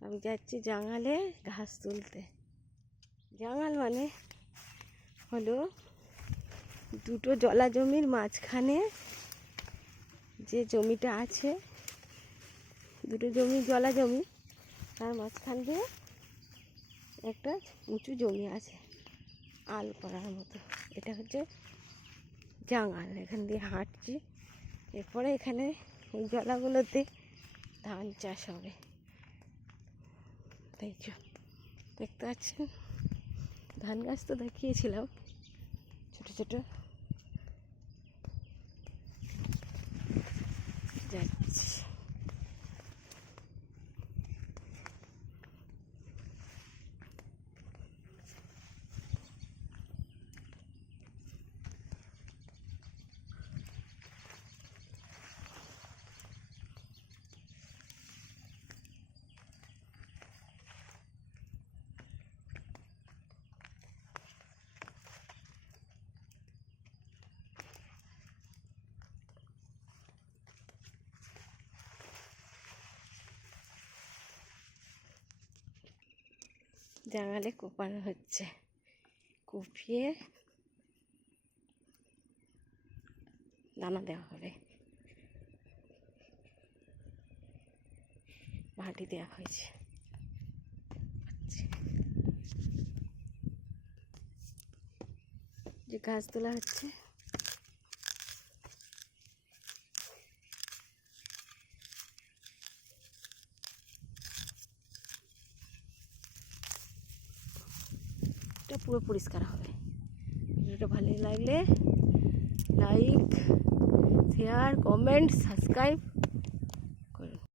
আমি যাচ্ছি জাঙালে ঘাস তুলতে। জাঙাল মানে হলো দুটো জলা জমির মাঝখানে যে জমিটা আছে, দুটো জমি জলা জমি তার মাঝখান দিয়ে একটা উঁচু জমি আছে, আল করার মতো। এটা হচ্ছে জাঙাল এখান দিয়ে হাঁটছি। এরপরে এখানে এই জলাগুলোতে ধান চাষ হবে। তাই দেখতে পাচ্ছেন? ধান গাছ তো দেখিয়েছিলাম ছোটো ছোট যাচ্ছি জাঙালে কোপানো হচ্ছে। কুপিয়ে দানা দেওয়া হবে। মাটি দেওয়া হয়েছে। যে গাছ তোলা হচ্ছে পুরো পরিষ্কার হবে। ভিডিওটা ভালো লাগলে লাইক শেয়ার কমেন্ট সাবস্ক্রাইব